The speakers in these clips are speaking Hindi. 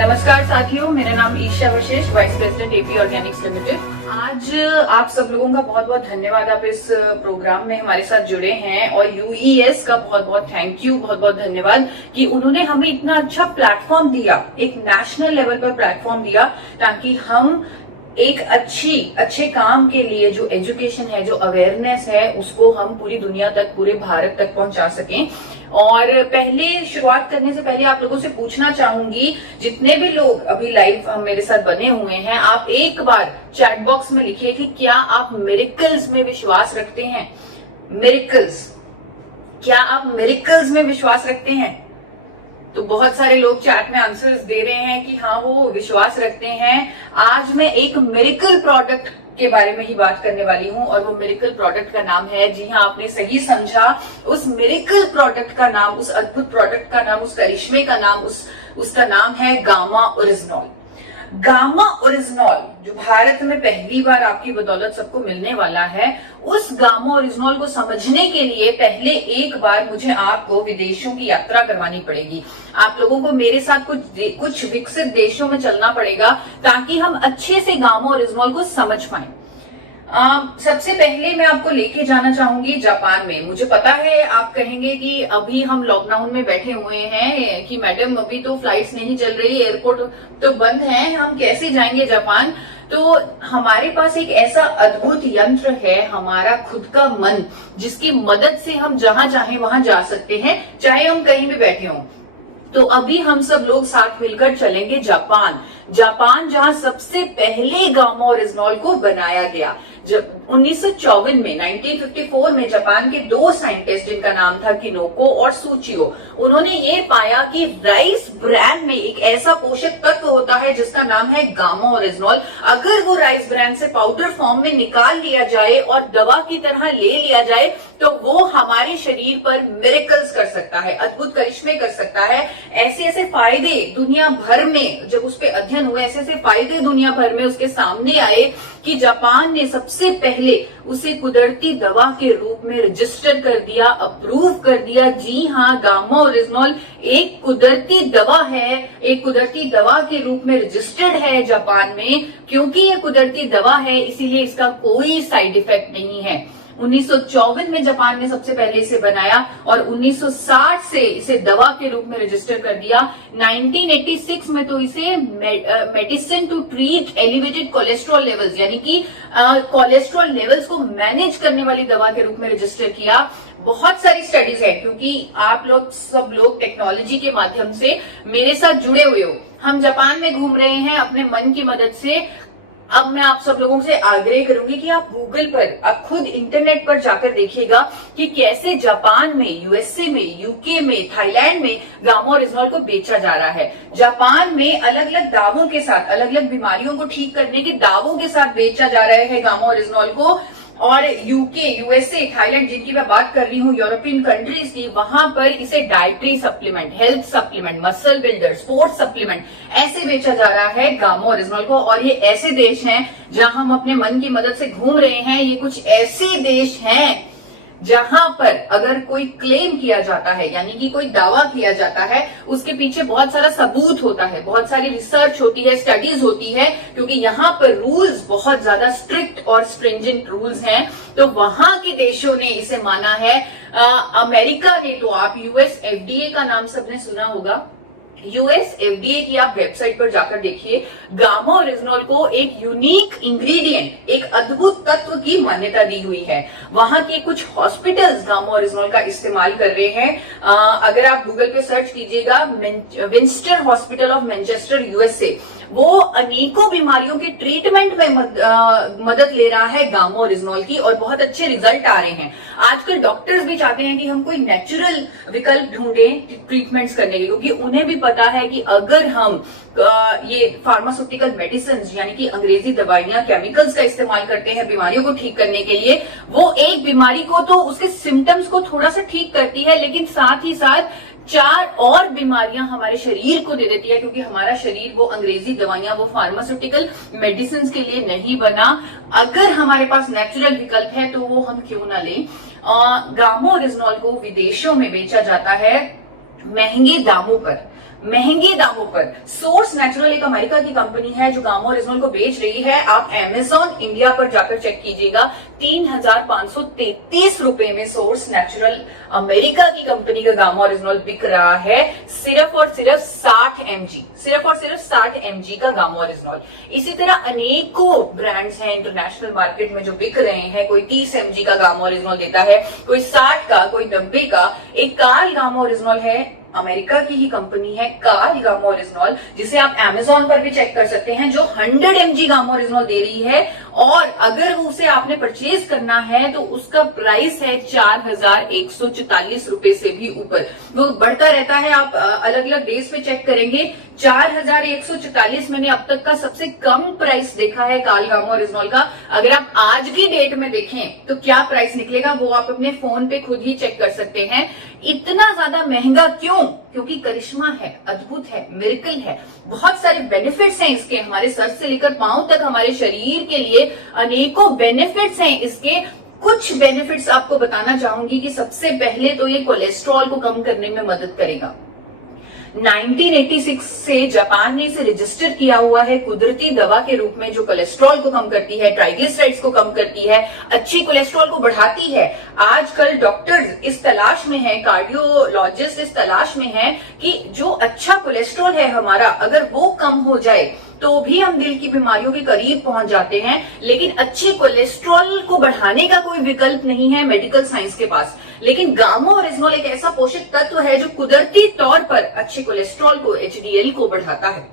नमस्कार साथियों, मेरा नाम Isha Vashishtha, vice president AP Organics limited. आज आप सब लोगों का बहुत बहुत धन्यवाद, आप इस प्रोग्राम में हमारे साथ जुड़े हैं। और यूईएस का बहुत बहुत थैंक यू, बहुत बहुत धन्यवाद कि उन्होंने हमें इतना अच्छा प्लेटफॉर्म दिया, एक नेशनल लेवल पर प्लेटफॉर्म दिया, ताकि हम एक अच्छे काम के लिए जो एजुकेशन है, जो अवेयरनेस है, उसको हम पूरी दुनिया तक, पूरे भारत तक पहुंचा सकें। और पहले शुरुआत करने से पहले आप लोगों से पूछना चाहूंगी, जितने भी लोग अभी लाइव मेरे साथ बने हुए हैं, आप एक बार चैट बॉक्स में लिखिए कि क्या आप मिरेकल्स में विश्वास रखते हैं। मिरेकल्स, क्या आप मिरेकल्स में विश्वास रखते हैं? तो बहुत सारे लोग चैट में आंसर्स दे रहे हैं कि हाँ, वो विश्वास रखते हैं। आज मैं एक मिरेकल प्रोडक्ट के बारे में ही बात करने वाली हूं, और वो मिरेकल प्रोडक्ट का नाम है, जी हाँ, आपने सही समझा, उस मिरेकल प्रोडक्ट का नाम, उस अद्भुत प्रोडक्ट का नाम, उस करिश्मे का नाम, उसका नाम है गामा ओरिजिनॉल। गामा ओरिजिनॉल जो भारत में पहली बार आपकी बदौलत सबको मिलने वाला है, उस गामा ओरिजिनॉल को समझने के लिए पहले एक बार मुझे आपको विदेशों की यात्रा करवानी पड़ेगी। आप लोगों को मेरे साथ कुछ विकसित देशों में चलना पड़ेगा, ताकि हम अच्छे से गामा ओरिजिनॉल को समझ पाए। सबसे पहले मैं आपको लेके जाना चाहूंगी जापान में। मुझे पता है आप कहेंगे कि अभी हम लॉकडाउन में बैठे हुए हैं कि मैडम अभी तो फ्लाइट्स नहीं चल रही, एयरपोर्ट तो बंद है, हम कैसे जाएंगे जापान। तो हमारे पास एक ऐसा अद्भुत यंत्र है, हमारा खुद का मन, जिसकी मदद से हम जहां चाहे वहां जा सकते हैं, चाहे हम कहीं भी बैठे हों। तो अभी हम सब लोग साथ मिलकर चलेंगे जापान, जहां सबसे पहले गामा ओरिजिनॉल को बनाया गया। जब 1954 में 1954 में जापान के दो साइंटिस्ट, जिनका नाम था किनोको और सूचियो, उन्होंने ये पाया कि राइस ब्रैन में एक ऐसा पोषक तत्व होता है जिसका नाम है गामा ओरिजिनॉल। अगर वो राइस ब्रैन से पाउडर फॉर्म में निकाल लिया जाए और दवा की तरह ले लिया जाए, तो वो हमारे शरीर पर मिरेकल्स कर सकता है, अद्भुत करिश्मे कर सकता है। ऐसे ऐसे फायदे दुनिया भर में, जब उस पर अध्ययन हुए, ऐसे ऐसे फायदे दुनिया भर में उसके सामने आए कि जापान ने सबसे पहले उसे कुदरती दवा के रूप में रजिस्टर कर दिया, अप्रूव कर दिया। जी हाँ, गामा ओरिजिनॉल एक कुदरती दवा है, एक कुदरती दवा के रूप में रजिस्टर्ड है जापान में। क्योंकि ये कुदरती दवा है, इसीलिए इसका कोई साइड इफेक्ट नहीं है। 1954 में जापान ने सबसे पहले इसे बनाया और 1960 से इसे दवा के रूप में रजिस्टर कर दिया। 1986 में तो इसे medicine to treat elevated cholesterol levels, यानी कि कोलेस्ट्रॉल लेवल्स को मैनेज करने वाली दवा के रूप में रजिस्टर किया। बहुत सारी स्टडीज है, क्योंकि आप लोग सब लोग टेक्नोलॉजी के माध्यम से मेरे साथ जुड़े हुए हो। हम जापान में घूम रहे हैं अपने मन की मदद से। अब मैं आप सब लोगों से आग्रह करूंगी कि आप गूगल पर, आप खुद इंटरनेट पर जाकर देखिएगा कि कैसे जापान में, यूएसए में, यूके में, थाईलैंड में गामा ओरिजिनॉल को बेचा जा रहा है। जापान में अलग अलग दावों के साथ, अलग अलग बीमारियों को ठीक करने के दावों के साथ बेचा जा रहा है गामा ओरिजिनॉल को। और यूके, यूएसए, थाईलैंड, जिनकी मैं बात कर रही हूँ, यूरोपियन कंट्रीज की, वहां पर इसे dietary supplement, health supplement, muscle builder, sports supplement, ऐसे बेचा जा रहा है गामा ओरिजिनॉल को। और ये ऐसे देश हैं जहां हम अपने मन की मदद से घूम रहे हैं। ये कुछ ऐसे देश हैं जहां पर अगर कोई क्लेम किया जाता है, यानी कि कोई दावा किया जाता है, उसके पीछे बहुत सारा सबूत होता है, बहुत सारी रिसर्च होती है, स्टडीज होती है, क्योंकि यहाँ पर रूल्स बहुत ज्यादा स्ट्रिक्ट और स्ट्रिंजेंट रूल्स हैं। तो वहां के देशों ने इसे माना है। अमेरिका ने तो, आप यूएस एफडीए का नाम सबने सुना होगा, यूएस एफडीए की आप वेबसाइट पर जाकर देखिए, गामा ओरिजिनॉल को एक यूनिक इंग्रेडिएंट, एक अद्भुत तत्व की मान्यता दी हुई है। वहां के कुछ हॉस्पिटल्स गामा ओरिजिनॉल का इस्तेमाल कर रहे हैं। अगर आप गूगल पे सर्च कीजिएगा, विंस्टर हॉस्पिटल ऑफ मैनचेस्टर यूएसए, वो अनेकों बीमारियों के ट्रीटमेंट में मदद ले रहा है गामा ओरिजिनॉल की, और बहुत अच्छे रिजल्ट आ रहे हैं। आजकल डॉक्टर्स भी चाहते हैं कि हम कोई नेचुरल विकल्प ढूंढें ट्रीटमेंट्स करने के, क्योंकि उन्हें भी पता है कि अगर हम ये फार्मास्यूटिकल मेडिसिन, यानी कि अंग्रेजी दवाइयां, केमिकल्स का इस्तेमाल करते हैं बीमारियों को ठीक करने के लिए, वो एक बीमारी को तो, उसके सिम्टम्स को थोड़ा सा ठीक करती है, लेकिन साथ ही साथ 4 और बीमारियां हमारे शरीर को दे देती है, क्योंकि हमारा शरीर वो अंग्रेजी दवाइयां, वो फार्मास्यूटिकल मेडिसिन के लिए नहीं बना। अगर हमारे पास नेचुरल विकल्प है तो वो हम क्यों ना लें। गामा ओरिजिनॉल को विदेशों में बेचा जाता है महंगे दामों पर। महंगे दामों पर। सोर्स नेचुरल एक अमेरिका की कंपनी है जो गामा ओरिजिनल को बेच रही है। आप अमेजॉन इंडिया पर जाकर चेक कीजिएगा, 3,533 रुपए में सोर्स नेचुरल अमेरिका की कंपनी का गामा ओरिजिनल बिक रहा है, सिर्फ और सिर्फ 60 mg, सिर्फ और सिर्फ 60 mg का गामा ओरिजिनल। इसी तरह अनेकों ब्रांड्स हैं इंटरनेशनल मार्केट में जो बिक रहे हैं। कोई 30 mg का गामा ओरिजिनल देता है, कोई 60 का, कोई 90 का। एक कार्ल गामा ओरिजिनल है, अमेरिका की ही कंपनी है कार्ल गामा ओरिजिनल, जिसे आप अमेजॉन पर भी चेक कर सकते हैं, जो 100 mg गामा ओरिजिनल दे रही है। और अगर उसे आपने परचेज करना है तो उसका प्राइस है 4,144 रुपए से भी ऊपर। वो बढ़ता रहता है, आप अलग अलग डेज पे चेक करेंगे। 4,144 मैंने अब तक का सबसे कम प्राइस देखा है कार्ल गामा ओरिजिनल का। अगर आप आज की डेट में देखें तो क्या प्राइस निकलेगा वो आप अपने फोन पे खुद ही चेक कर सकते हैं। इतना ज्यादा महंगा क्यों? क्योंकि करिश्मा है, अद्भुत है, मिरेकल है, बहुत सारे बेनिफिट्स हैं इसके। हमारे सर से लेकर पांव तक हमारे शरीर के लिए अनेकों बेनिफिट्स हैं इसके। कुछ बेनिफिट्स आपको बताना चाहूंगी कि सबसे पहले तो ये कोलेस्ट्रॉल को कम करने में मदद करेगा। 1986 से जापान ने इसे रजिस्टर किया हुआ है कुदरती दवा के रूप में, जो कोलेस्ट्रॉल को कम करती है, ट्राइग्लिसराइड्स को कम करती है, अच्छी कोलेस्ट्रॉल को बढ़ाती है। आजकल डॉक्टर्स इस तलाश में हैं, कार्डियोलॉजिस्ट इस तलाश में हैं कि जो अच्छा कोलेस्ट्रॉल है हमारा, अगर वो कम हो जाए तो भी हम दिल की बीमारियों के करीब पहुंच जाते हैं। लेकिन अच्छे कोलेस्ट्रॉल को बढ़ाने का कोई विकल्प नहीं है मेडिकल साइंस के पास। लेकिन गामा ओरिजिनल एक ऐसा पोषक तत्व है जो कुदरती तौर पर अच्छे कोलेस्ट्रॉल को, एचडीएल को बढ़ाता है।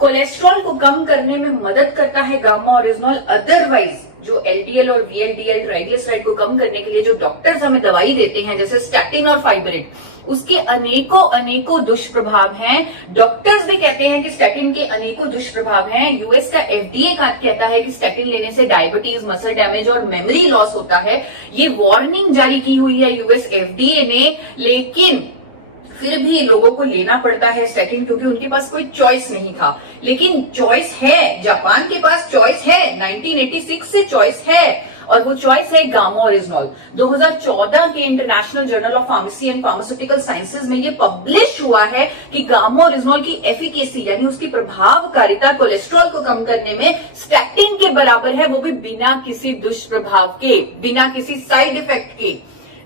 कोलेस्ट्रॉल को कम करने में मदद करता है गामा ओरिजिनल। अदरवाइज जो एलडीएल और वीएलडीएल ट्राइग्लिसराइड को कम करने के लिए जो डॉक्टर्स हमें दवाई देते हैं, जैसे स्टैटिन और फाइबरेट, उसके अनेकों दुष्प्रभाव हैं। डॉक्टर्स भी कहते हैं कि स्टैटिन के अनेकों दुष्प्रभाव हैं। यूएस का एफडीए कहता है कि स्टैटिन लेने से डायबिटीज, मसल डैमेज और मेमोरी लॉस होता है। ये वार्निंग जारी की हुई है यूएस एफडीए ने, लेकिन फिर भी लोगों को लेना पड़ता है स्टैटिन, क्योंकि उनके पास कोई चॉइस नहीं था। लेकिन चॉइस है, जापान के पास चॉइस है, 1986 से चॉइस है, और वो चॉइस है गामा ओरिजिनल। 2014 के international journal of pharmacy and pharmaceutical sciences में ये पब्लिश हुआ है कि गामा ओरिजिनल की एफिकेसी यानी उसकी प्रभावकारिता कोलेस्ट्रॉल को कम करने में स्टैटिन के बराबर है, वो भी बिना किसी दुष्प्रभाव के, बिना किसी साइड इफेक्ट के।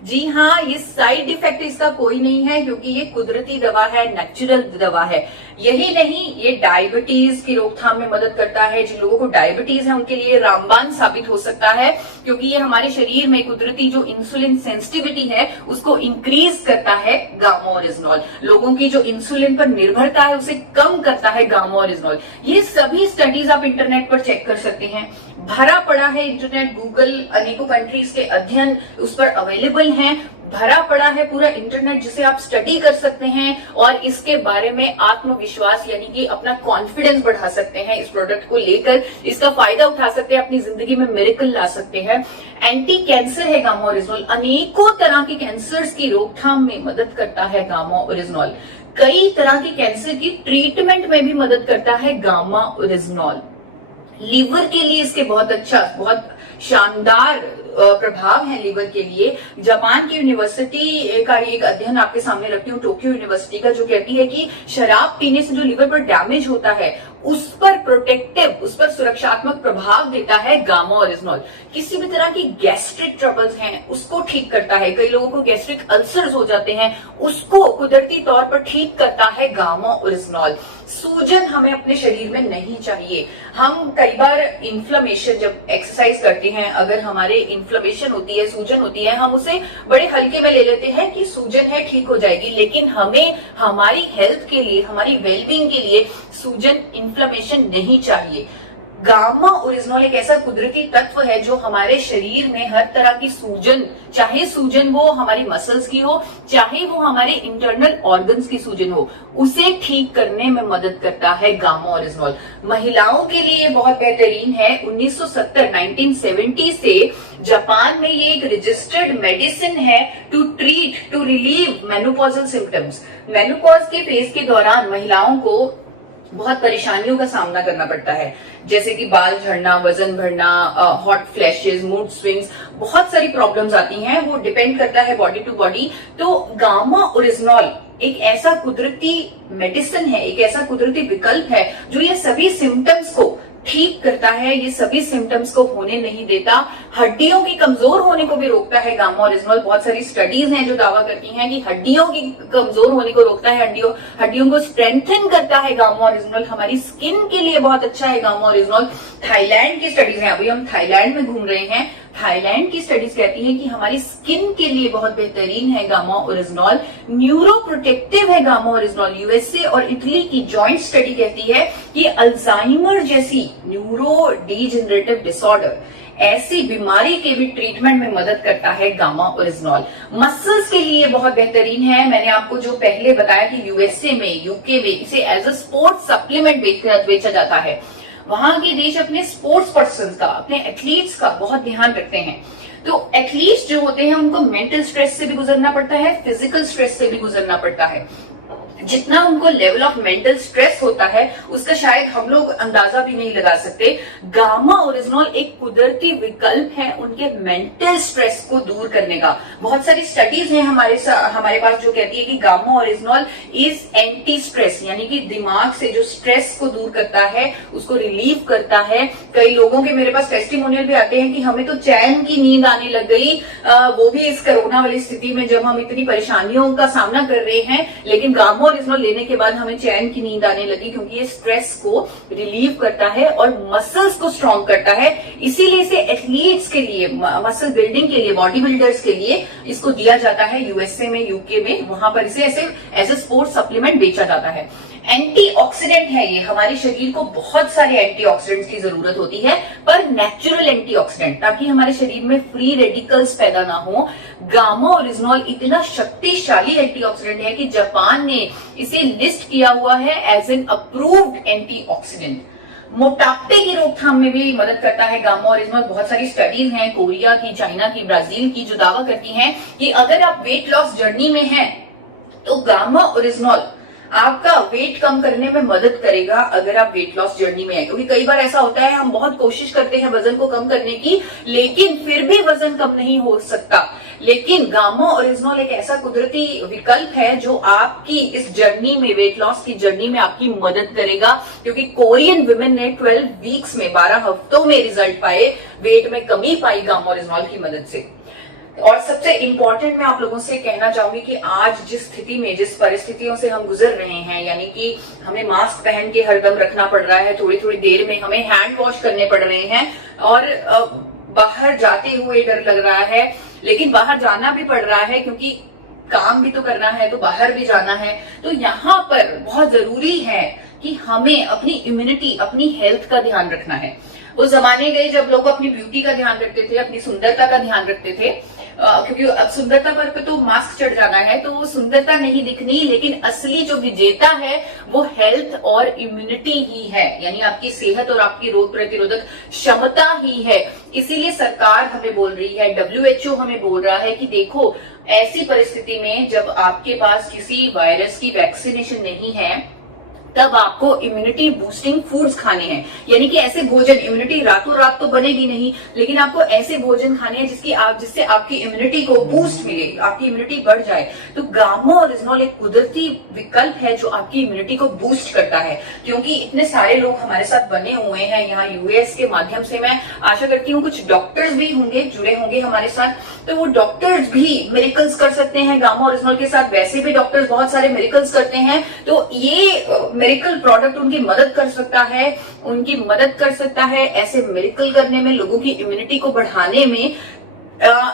जी हाँ, ये साइड इफेक्ट इसका कोई नहीं है, क्योंकि ये कुदरती दवा है, नेचुरल दवा है। यही नहीं, ये डायबिटीज की रोकथाम में मदद करता है। जिन लोगों को डायबिटीज है उनके लिए रामबाण साबित हो सकता है, क्योंकि ये हमारे शरीर में कुदरती जो इंसुलिन सेंसिटिविटी है उसको इंक्रीज करता है गामा ओरिजिनल। लोगों की जो इंसुलिन पर निर्भरता है उसे कम करता है गामा ओरिजिनल। ये सभी स्टडीज आप इंटरनेट पर चेक कर सकते हैं, भरा पड़ा है इंटरनेट, गूगल, अनेकों कंट्रीज के अध्ययन उस पर अवेलेबल हैं, भरा पड़ा है पूरा इंटरनेट, जिसे आप स्टडी कर सकते हैं और इसके बारे में आत्मविश्वास यानी कि अपना कॉन्फिडेंस बढ़ा सकते हैं। इस प्रोडक्ट को लेकर इसका फायदा उठा सकते हैं, अपनी जिंदगी में मिरेकल ला सकते हैं। एंटी कैंसर है गामा ओरिजिनल, अनेकों तरह के कैंसर्स की रोकथाम में मदद करता है गामा ओरिजिनल। कई तरह के कैंसर की ट्रीटमेंट में भी मदद करता है गामा ओरिजिनल। लीवर के लिए इसके बहुत अच्छा, बहुत शानदार प्रभाव है लीवर के लिए। जापान की यूनिवर्सिटी का एक अध्ययन आपके सामने रखती हूँ, टोक्यो यूनिवर्सिटी का, जो कहती है कि शराब पीने से जो लीवर पर डैमेज होता है उस पर प्रोटेक्टिव, उस पर सुरक्षात्मक प्रभाव देता है गामा ओरिजिनल। किसी भी तरह की गैस्ट्रिक ट्रबल्स हैं उसको ठीक करता है। कई लोगों को गैस्ट्रिक अल्सर्स हो जाते हैं, उसको कुदरती तौर पर ठीक करता है गामा ओरिजिनल। सूजन हमें अपने शरीर में नहीं चाहिए। हम कई बार इन्फ्लेमेशन, जब एक्सरसाइज करते हैं, अगर हमारे इन्फ्लेमेशन होती है, सूजन होती है, हम उसे बड़े हल्के में ले लेते हैं कि सूजन है, ठीक हो जाएगी। लेकिन हमें हमारी हेल्थ के लिए, हमारी वेलबींग के लिए सूजन, इन्फ्लेमेशन नहीं चाहिए। गामा ओरिजिनल एक ऐसा कुदरती तत्व है जो हमारे शरीर में हर तरह की सूजन, चाहे सूजन वो हमारी मसल्स की हो, चाहे वो हमारे इंटरनल ऑर्गन्स की सूजन हो, उसे ठीक करने में मदद करता है गामा ओरिजिनल। महिलाओं के लिए बहुत बेहतरीन है। 1970 से जापान में ये एक रजिस्टर्ड मेडिसिन है to treat, to relieve menopausal symptoms. Menopause के फेज के दौरान महिलाओं को बहुत परेशानियों का सामना करना पड़ता है, जैसे कि बाल झड़ना, वजन बढ़ना, हॉट फ्लैशेस, मूड स्विंग्स, बहुत सारी प्रॉब्लम्स आती हैं। वो डिपेंड करता है बॉडी टू बॉडी। तो गामा ओरिजिनल एक ऐसा कुदरती मेडिसिन है, एक ऐसा कुदरती विकल्प है जो ये सभी सिम्टम्स को ठीक करता है, ये सभी सिम्टम्स को होने नहीं देता, हड्डियों की कमजोर होने को भी रोकता है गामा ओरिजिनल। बहुत सारी स्टडीज हैं जो दावा करती हैं कि हड्डियों की कमजोर होने को रोकता है, हड्डियों को स्ट्रेंथन करता है गामा ओरिजिनल। हमारी स्किन के लिए बहुत अच्छा है गामा ओरिजिनल। थाईलैंड की स्टडीज हैं, अभी हम थाईलैंड में घूम रहे हैं, थाईलैंड की स्टडीज कहती हैं कि हमारी स्किन के लिए बहुत बेहतरीन है गामा ओरिजिनल। न्यूरो प्रोटेक्टिव है गामा ओरिजिनल। यूएसए और इटली की जॉइंट स्टडी कहती है कि अल्जाइमर जैसी न्यूरो डीजेनरेटिव डिसऑर्डर, ऐसी बीमारी के भी ट्रीटमेंट में मदद करता है गामा ओरिजिनल। मसल्स के लिए बहुत बेहतरीन है। मैंने आपको जो पहले बताया कि यूएसए में, यूके में इसे एज अ स्पोर्ट्स सप्लीमेंट बेचा जाता है। वहां के देश अपने स्पोर्ट्स पर्सन का, अपने एथलीट्स का बहुत ध्यान रखते हैं। तो एथलीट्स जो होते हैं उनको मेंटल स्ट्रेस से भी गुजरना पड़ता है, फिजिकल स्ट्रेस से भी गुजरना पड़ता है। जितना उनको लेवल ऑफ मेंटल स्ट्रेस होता है उसका शायद हम लोग अंदाजा भी नहीं लगा सकते। गामा ओरिजिनल एक कुदरती विकल्प है उनके मेंटल स्ट्रेस को दूर करने का। बहुत सारी स्टडीज हैं हमारे पास जो कहती है कि gamma original is anti stress, यानी कि दिमाग से जो स्ट्रेस को दूर करता है, उसको रिलीव करता है। कई लोगों के मेरे पास टेस्टिमोनियल भी आते हैं कि हमें तो चैन की नींद आने लग गई, वो भी इस कोरोना वाली स्थिति में जब हम इतनी परेशानियों का सामना कर रहे हैं, लेकिन गामा ओरिजिनल लेने के बाद हमें चैन की नींद आने लगी, क्योंकि ये स्ट्रेस को रिलीव करता है और मसल्स को स्ट्रॉन्ग करता है। इसीलिए इसे एथलीट्स के लिए, मसल बिल्डिंग के लिए, बॉडी बिल्डर्स के लिए इसको दिया जाता है। यूएसए में, यूके में, वहां पर इसे ऐसे एज ए स्पोर्ट्स सप्लीमेंट बेचा जाता है। एंटीऑक्सीडेंट है ये, हमारे शरीर को बहुत सारे एंटीऑक्सीडेंट्स की जरूरत होती है, पर नेचुरल एंटीऑक्सीडेंट, ताकि हमारे शरीर में फ्री रेडिकल्स पैदा ना हो। गामा ओरिजिनल इतना शक्तिशाली एंटीऑक्सीडेंट है कि जापान ने इसे लिस्ट किया हुआ है एज एन अप्रूव्ड एंटीऑक्सीडेंट। मोटापे की रोकथाम में भी मदद करता है गामा ओरिजिनल। बहुत सारी स्टडीज हैं कोरिया की, चाइना की, ब्राजील की, जो दावा करती हैं कि अगर आप वेट लॉस जर्नी में हैं तो गामा ओरिजिनल आपका वेट कम करने में मदद करेगा। अगर आप वेट लॉस जर्नी में है, क्योंकि कई बार ऐसा होता है हम बहुत कोशिश करते हैं वजन को कम करने की, लेकिन फिर भी वजन कम नहीं हो सकता। लेकिन गामा ओरिजिनल एक ऐसा कुदरती विकल्प है जो आपकी इस जर्नी में, वेट लॉस की जर्नी में आपकी मदद करेगा। क्योंकि कोरियन वुमेन ने 12 वीक्स में, 12 हफ्तों में रिजल्ट पाए, वेट में कमी पाई गामा ओरिजिनल की मदद से। और सबसे इंपॉर्टेंट मैं आप लोगों से कहना चाहूंगी कि आज जिस स्थिति में, जिस परिस्थितियों से हम गुजर रहे हैं, यानी कि हमें मास्क पहन के हरदम रखना पड़ रहा है, थोड़ी थोड़ी देर में हमें हैंड वॉश करने पड़ रहे हैं, और बाहर जाते हुए डर लग रहा है, लेकिन बाहर जाना भी पड़ रहा है क्योंकि काम भी तो करना है, तो बाहर भी जाना है। तो यहाँ पर बहुत जरूरी है कि हमें अपनी इम्यूनिटी, अपनी हेल्थ का ध्यान रखना है। वो जमाने गए जब लोग अपनी ब्यूटी का ध्यान रखते थे, अपनी सुंदरता का ध्यान रखते थे, क्योंकि अब सुंदरता पर तो मास्क चढ़ जाना है, तो वो सुंदरता नहीं दिखनी, लेकिन असली जो विजेता है वो हेल्थ और इम्यूनिटी ही है, यानी आपकी सेहत और आपकी रोग प्रतिरोधक क्षमता ही है। इसीलिए सरकार हमें बोल रही है, WHO हमें बोल रहा है कि देखो, ऐसी परिस्थिति में जब आपके पास किसी वायरस की वैक्सीनेशन नहीं है, तब आपको इम्यूनिटी बूस्टिंग फूड्स खाने हैं। यानी कि ऐसे भोजन, इम्यूनिटी रातों रात तो बनेगी नहीं, लेकिन आपको ऐसे भोजन खाने हैं जिससे आपकी इम्यूनिटी को बूस्ट मिले, आपकी इम्यूनिटी बढ़ जाए। तो गामा ओरिजिनल एक कुदरती विकल्प है जो आपकी इम्यूनिटी को बूस्ट करता है। क्योंकि इतने सारे लोग हमारे साथ बने हुए हैं यहाँ यूएस के माध्यम से, मैं आशा करती हूँ कुछ डॉक्टर्स भी होंगे, जुड़े होंगे हमारे साथ, तो वो डॉक्टर्स भी मिरेकल्स कर सकते हैं गामा ओरिजिनल के साथ। वैसे भी डॉक्टर्स बहुत सारे मिरेकल्स करते हैं, तो ये मिरेकल प्रोडक्ट उनकी मदद कर सकता है ऐसे मिरेकल करने में, लोगों की इम्यूनिटी को बढ़ाने में।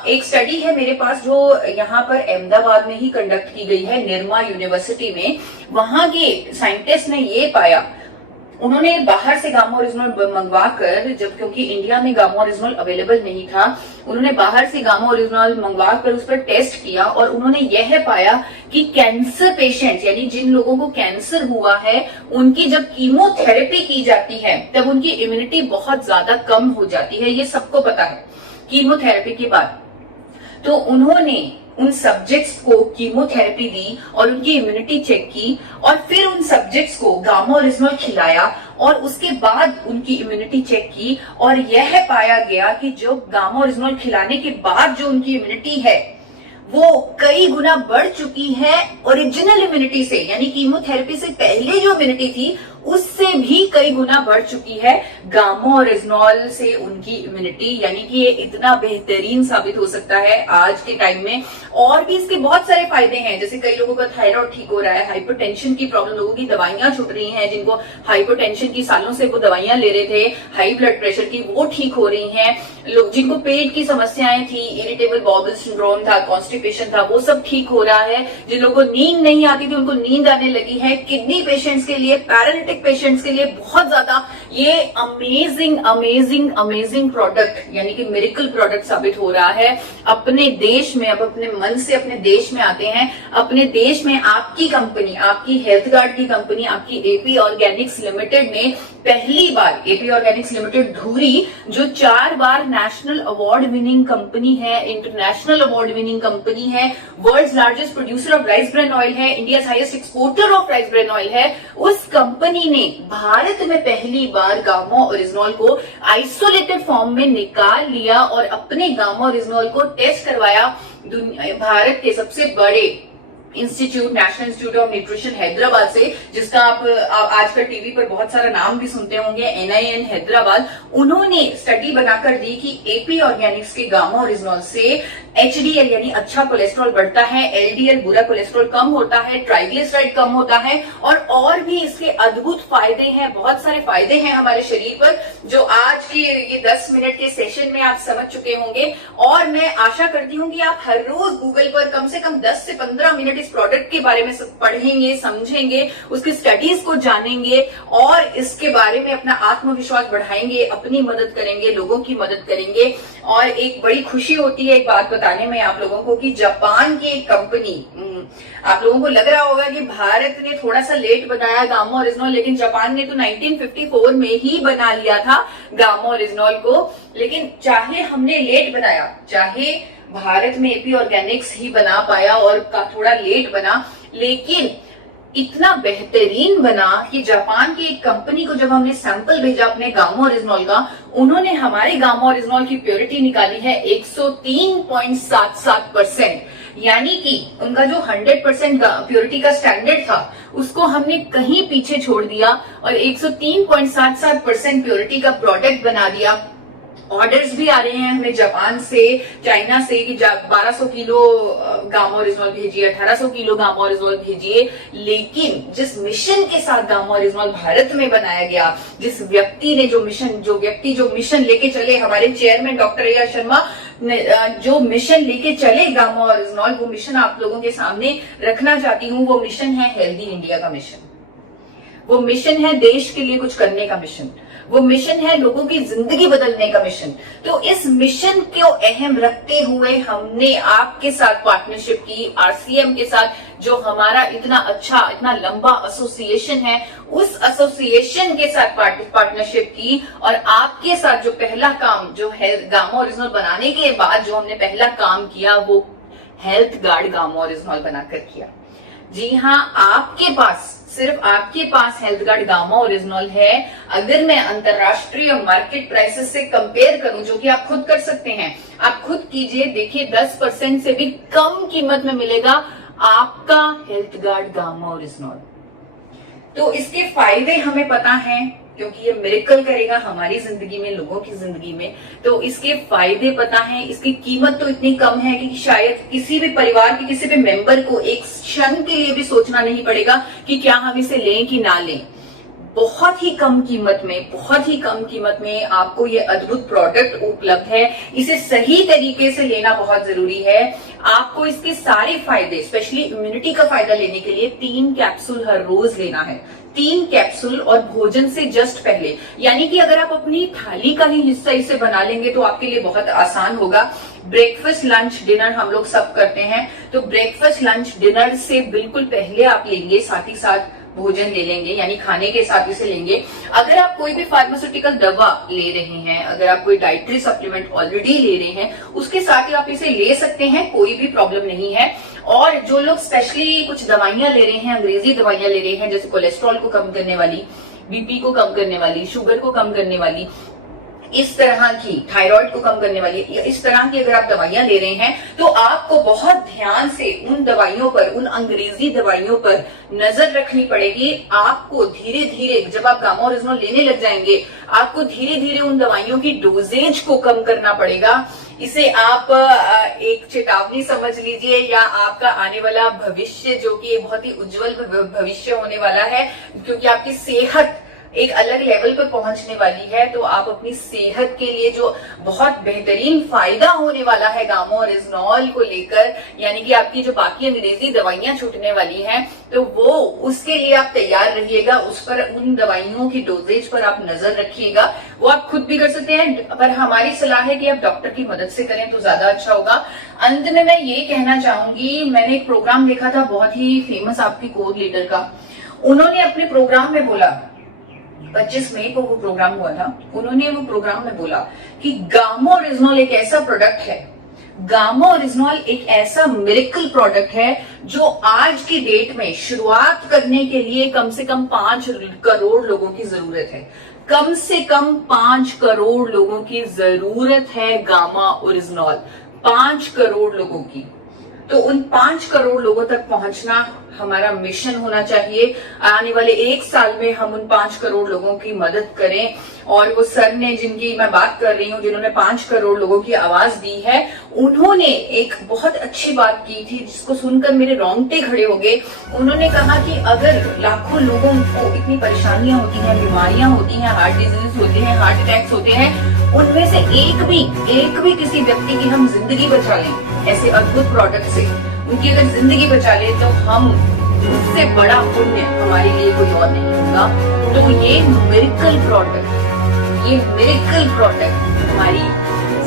एक स्टडी है मेरे पास जो यहाँ पर अहमदाबाद में ही कंडक्ट की गई है, निर्मा यूनिवर्सिटी में। वहां के साइंटिस्ट ने ये पाया, उन्होंने बाहर से गामा ओरिजिनल मंगवाकर, जब क्योंकि इंडिया में गामा ओरिजिनल अवेलेबल नहीं था, उन्होंने बाहर से गामा ओरिजिनल मंगवाकर उस पर टेस्ट किया, और उन्होंने यह पाया कि कैंसर पेशेंट्स, यानी जिन लोगों को कैंसर हुआ है, उनकी जब कीमोथेरेपी की जाती है तब उनकी इम्यूनिटी बहुत ज्यादा कम हो जाती है। ये सबको पता है कीमोथेरेपी के बाद। तो उन्होंने उन सब्जेक्ट्स को कीमोथेरेपी दी और उनकी इम्यूनिटी चेक की, और फिर उन सब्जेक्ट्स को गामा ओरिजिनल खिलाया और उसके बाद उनकी इम्यूनिटी चेक की, और यह पाया गया कि जो गामा ओरिजिनल खिलाने के बाद जो उनकी इम्यूनिटी है वो कई गुना बढ़ चुकी है ओरिजिनल इम्यूनिटी से, यानी कीमोथेरेपी से पहले जो इम्यूनिटी थी उससे भी कई गुना बढ़ चुकी है गामा ओरिजिनॉल से उनकी इम्यूनिटी। यानी कि ये इतना बेहतरीन साबित हो सकता है आज के टाइम में। और भी इसके बहुत सारे फायदे हैं, जैसे कई लोगों का थायराइड ठीक हो रहा है, हाइपरटेंशन की प्रॉब्लम, लोगों की दवाइयां छूट रही हैं, जिनको हाइपरटेंशन की सालों से वो दवाइयां ले रहे थे, हाई ब्लड प्रेशर की, वो ठीक हो रही हैं। लोग जिनको पेट की समस्याएं थी, इरिटेबल बाउल सिंड्रोम था, कॉन्स्टिपेशन था, वो सब ठीक हो रहा है। जिन लोगों को नींद नहीं आती थी उनको नींद आने लगी है। किडनी पेशेंट्स के लिए, पैरालिटिक पेशेंट्स के लिए बहुत ज्यादा ये अमेजिंग अमेजिंग अमेजिंग प्रोडक्ट यानी कि मिरेकल प्रोडक्ट साबित हो रहा है अपने देश में। अब अपने मन से अपने देश में आते हैं। अपने देश में आपकी कंपनी, आपकी हेल्थ गार्ड की कंपनी, आपकी एपी ऑर्गेनिक्स लिमिटेड ने पहली बार, एपी ऑर्गेनिक्स लिमिटेड धुरी, जो 4 बार नेशनल अवार्ड विनिंग कंपनी है, इंटरनेशनल अवार्ड विनिंग कंपनी है, world's largest producer of rice bran oil है, India highest exporter of rice bran oil है, उस कंपनी ने भारत में पहली बार गामा ओरिजिनॉल को आइसोलेटेड फॉर्म में निकाल लिया और अपने गामा ओरिजिनॉल को टेस्ट करवाया भारत के सबसे बड़े institute, national institute of nutrition Hyderabad से, जिसका आप आजकल टीवी पर बहुत सारा नाम भी सुनते होंगे, NIN हैदराबाद। उन्होंने स्टडी बनाकर दी कि एपी ऑर्गेनिक्स के गामा ओरिजिनॉल से HDL यानी अच्छा कोलेस्ट्रॉल बढ़ता है, LDL बुरा कोलेस्ट्रॉल कम होता है, ट्राइग्लिसराइड कम होता है, और भी इसके अद्भुत फायदे हैं, बहुत सारे फायदे हैं हमारे शरीर पर, जो आज के ये 10 मिनट के सेशन में आप समझ चुके होंगे। और मैं आशा करती हूँ कि आप हर रोज गूगल पर कम से कम 10 से 15 मिनट इस प्रोडक्ट के बारे में पढ़ेंगे, समझेंगे, उसकी स्टडीज को जानेंगे और इसके बारे में अपना आत्मविश्वास बढ़ाएंगे, अपनी मदद करेंगे, लोगों की मदद करेंगे। और एक बड़ी खुशी होती है एक बात बताने में आप लोगों को कि जापान की एक कंपनी, आप लोगों को लग रहा होगा कि भारत ने थोड़ा सा लेट बनाया गामा ओरिजिनॉल, लेकिन जापान ने तो 1954 में ही बना लिया था गामा ओरिजिनॉल को। लेकिन चाहे हमने लेट बनाया, चाहे भारत में एपी ऑर्गेनिक्स ही बना पाया और थोड़ा लेट बना, लेकिन इतना बेहतरीन बना कि जापान की एक कंपनी को जब हमने सैंपल भेजा अपने गामा ओरिजिनॉल का, उन्होंने हमारे गामा ओरिजिनॉल की प्योरिटी निकाली है 103.77%। यानी कि उनका जो 100% प्योरिटी का स्टैंडर्ड था उसको हमने कहीं पीछे छोड़ दिया और 103.77% प्योरिटी का प्रोडक्ट बना दिया। ऑर्डर्स भी आ रहे हैं हमें जापान से, चाइना से कि 1200 किलो गामा ओरिजिनॉल भेजिए, 1800 किलो गामा ओरिजिनॉल भेजिए। लेकिन जिस मिशन के साथ गामा ओरिजिनॉल भारत में बनाया गया, जिस व्यक्ति ने जो मिशन लेके चले, हमारे चेयरमैन डॉक्टर A.R. शर्मा जो मिशन लेके चले गामा ओरिजिनॉल, वो मिशन आप लोगों के सामने रखना चाहती हूँ। वो मिशन है हेल्दी इंडिया का मिशन, वो मिशन है देश के लिए कुछ करने का मिशन, वो मिशन है लोगों की जिंदगी बदलने का मिशन। तो इस मिशन को अहम रखते हुए हमने आपके साथ पार्टनरशिप की, RCM के साथ, जो हमारा इतना अच्छा, इतना लंबा एसोसिएशन है, उस एसोसिएशन के साथ पार्टनरशिप की। और आपके साथ जो पहला काम, जो है गामा ओरिजिनॉल बनाने के बाद जो हमने पहला काम किया, वो हेल्थ गार्ड गामा ओरिजिनॉल बनाकर किया। जी हाँ, आपके पास, सिर्फ आपके पास हेल्थ गार्ड गामा ओरिजिनॉल है। अगर मैं अंतरराष्ट्रीय मार्केट प्राइसेस से कंपेयर करूं, जो कि आप खुद कर सकते हैं, आप खुद कीजिए, देखिए 10% से भी कम कीमत में मिलेगा आपका हेल्थ गार्ड गामा ओरिजिनॉल। तो इसके फायदे हमें पता हैं, क्योंकि ये मिरेकल करेगा हमारी जिंदगी में, लोगों की जिंदगी में। तो इसके फायदे पता हैं, इसकी कीमत तो इतनी कम है कि शायद किसी भी परिवार के किसी भी मेंबर को एक क्षण के लिए भी सोचना नहीं पड़ेगा कि क्या हम इसे लें कि ना लें। बहुत ही कम कीमत में, बहुत ही कम कीमत में आपको ये अद्भुत प्रोडक्ट उपलब्ध है। इसे सही तरीके से लेना बहुत जरूरी है। आपको इसके सारे फायदे, स्पेशली इम्यूनिटी का फायदा लेने के लिए 3 कैप्सूल हर रोज लेना है। 3 कैप्सूल और भोजन से जस्ट पहले, यानी कि अगर आप अपनी थाली का ही हिस्सा इसे बना लेंगे तो आपके लिए बहुत आसान होगा। ब्रेकफास्ट, लंच, डिनर हम लोग सब करते हैं, तो ब्रेकफास्ट, लंच, डिनर से बिल्कुल पहले आप लेंगे, साथ ही साथ भोजन ले लेंगे, यानी खाने के साथ इसे लेंगे। अगर आप कोई भी फार्मास्यूटिकल दवा ले रहे हैं, अगर आप कोई डाइटरी सप्लीमेंट ऑलरेडी ले रहे हैं, उसके साथ ही आप इसे ले सकते हैं, कोई भी प्रॉब्लम नहीं है। और जो लोग स्पेशली कुछ दवाइयां ले रहे हैं, अंग्रेजी दवाइयां ले रहे हैं, जैसे कोलेस्ट्रॉल को कम करने वाली, BP को कम करने वाली, शुगर को कम करने वाली, इस तरह की थायराइड को कम करने वाली इस तरह की अगर आप दवाइयां ले रहे हैं तो आपको बहुत ध्यान से उन दवाइयों पर, उन अंग्रेजी दवाइयों पर नजर रखनी पड़ेगी। आपको धीरे धीरे जब आप गामा ओरिजिनल लेने लग जाएंगे, आपको धीरे धीरे उन दवाइयों की डोजेज को कम करना पड़ेगा। इसे आप एक चेतावनी समझ लीजिए या आपका आने वाला भविष्य जो कि बहुत ही उज्जवल भविष्य होने वाला है, क्योंकि आपकी सेहत एक अलग लेवल पर पहुंचने वाली है। तो आप अपनी सेहत के लिए जो बहुत बेहतरीन फायदा होने वाला है गामा ओरिजिनॉल को लेकर, यानी कि आपकी जो बाकी अंग्रेजी दवाइयां छूटने वाली हैं, तो वो उसके लिए आप तैयार रहिएगा। उस पर, उन दवाइयों की डोजेज पर आप नजर रखिएगा। वो आप खुद भी कर सकते हैं, पर हमारी सलाह है कि आप डॉक्टर की मदद से करें तो ज्यादा अच्छा होगा। अंत में मैं ये कहना चाहूंगी, मैंने एक प्रोग्राम देखा था बहुत ही फेमस आपकी कोर लीडर का। उन्होंने अपने प्रोग्राम में बोला, 25 मई को वो प्रोग्राम हुआ था, उन्होंने वो प्रोग्राम में बोला कि गामा ओरिजिनल एक ऐसा प्रोडक्ट है, गामा ओरिजिनल एक ऐसा मिरेकल प्रोडक्ट है जो आज की डेट में शुरुआत करने के लिए कम से कम 5 करोड़ लोगों की जरूरत है। कम से कम 5 करोड़ लोगों की जरूरत है गामा ओरिजिनल, 5 करोड़ लोगों की। तो उन 5 करोड़ लोगों तक पहुंचना हमारा मिशन होना चाहिए। आने वाले 1 साल में हम उन 5 करोड़ लोगों की मदद करें। और वो सर ने, जिनकी मैं बात कर रही हूँ, जिन्होंने 5 करोड़ लोगों की आवाज दी है, उन्होंने एक बहुत अच्छी बात की थी जिसको सुनकर मेरे रोंगटे खड़े हो गए। उन्होंने कहा कि अगर लाखों लोगों को इतनी परेशानियां होती हैं, बीमारियां होती हैं, हार्ट डिजीज होते हैं, हार्ट अटैक्स होते हैं, उनमें से एक भी किसी व्यक्ति की हम जिंदगी बचा लें ऐसे अद्भुत प्रोडक्ट से, उनकी अगर जिंदगी बचा ले तो हम, उससे बड़ा पुण्य हमारे लिए कोई और नहीं होगा। तो ये मिरेकल प्रोडक्ट हमारी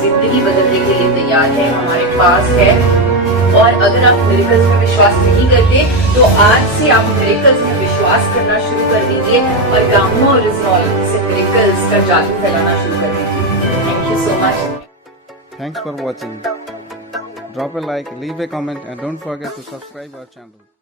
जिंदगी बदलने के लिए तैयार है, हमारे पास है। और अगर आप मिरेकल्स में विश्वास नहीं करते तो आज से आप मिरेकल्स में विश्वास करना शुरू कर दीजिए और गामा ओरिजिनल से मिरेकल्स का जादू फैलाना शुरू कर दीजिए। Thank you so much. Thanks for watching. Drop a like, leave a comment and don't forget to subscribe our channel.